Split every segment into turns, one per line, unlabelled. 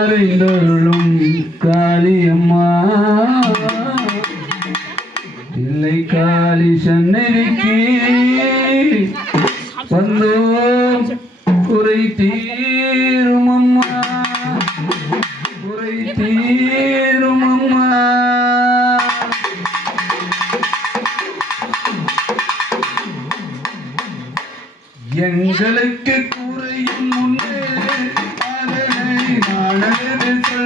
மறைந்தொருளும் காளியம்மா. இல்லை காளி சன்னதிக்கு வந்தோம். குறை தீரும் அம்மா குறை தீரும் அம்மா எங்களுக்கு குறையும் முன்னே Thank you.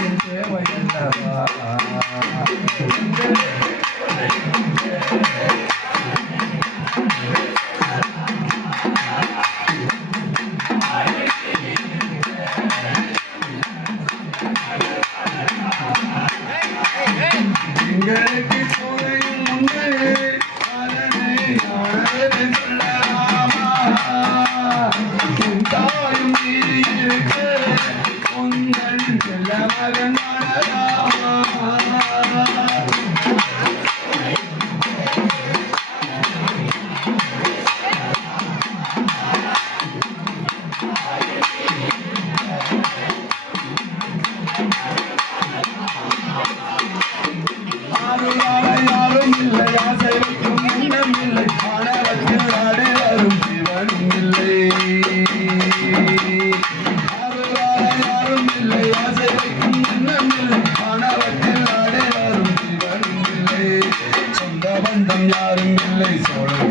தேவையல்லவா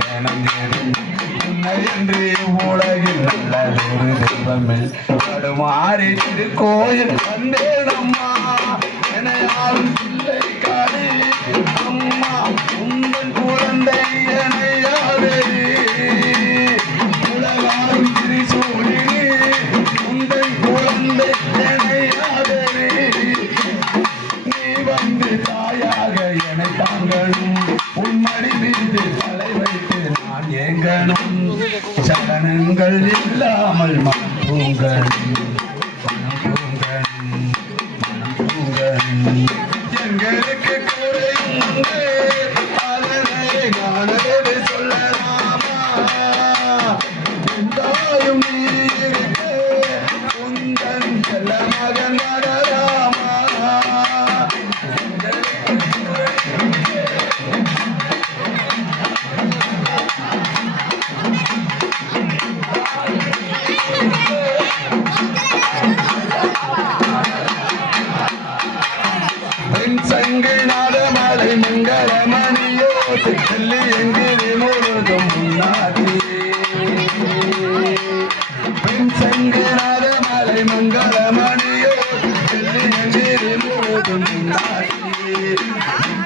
வேணம் ஏதும் உன்னை என்று உலகில் நல்லதொரு தெய்வமே. கடுமாறி திருக்கோயில் வந்தேனம்மா. என யாரும் இல்லை காடி அம்மா உங்கள் குழந்தை என்னை யாதரி உலகாரும் திரிசூலினி உங்கள் குழந்தை என்னை நீ வந்து தாயாக தாங்கணும் மீது தலை வைத்து நான் ஏங்கணும். சரணங்கள் இல்லாமல் மாற்றுங்கள் Hey.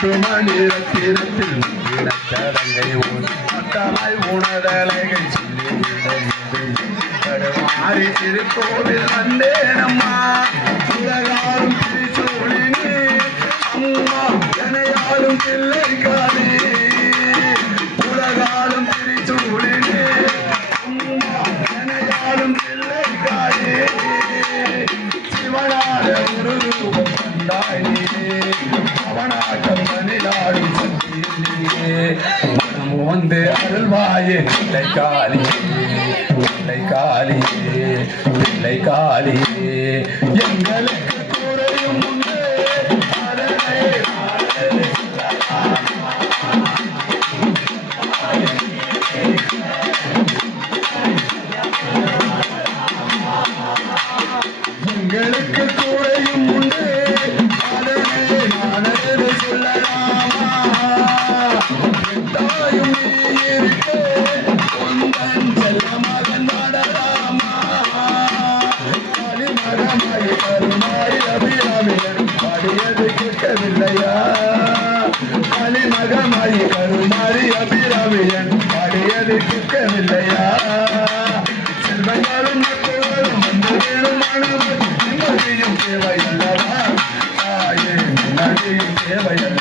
மணி ரத்திரத்தில் இனத்தரங்கை மொத்தமாய் உணரலைகை சொல்லி கடுமாறி திருக்கோவில் வந்தேனம்மா உலகாரும் திரிசூலினி அம்மா எனையாலும் பிள்ளைக்காரி உலகாலும் திரிசூலினி அம்மா எனையாலும் பிள்ளைக்காரி சிவனார ஒரு ரூபம் கண்டாய் நீ அவனாட்டம் மனிதாடும் மனம் வந்து அருள்வாயே பிள்ளை காளியே பிள்ளை காளியே பிள்ளை காளியே எங்களுக்கு கருணையா. மலிமகமாய் கருமாறி அபிராமியன். அடையது கிட்டவில்லையா செல்வங்களும் மக்களும் வந்து வேணுமானவர் தேவையல்லவா? தாயே தேவையல்ல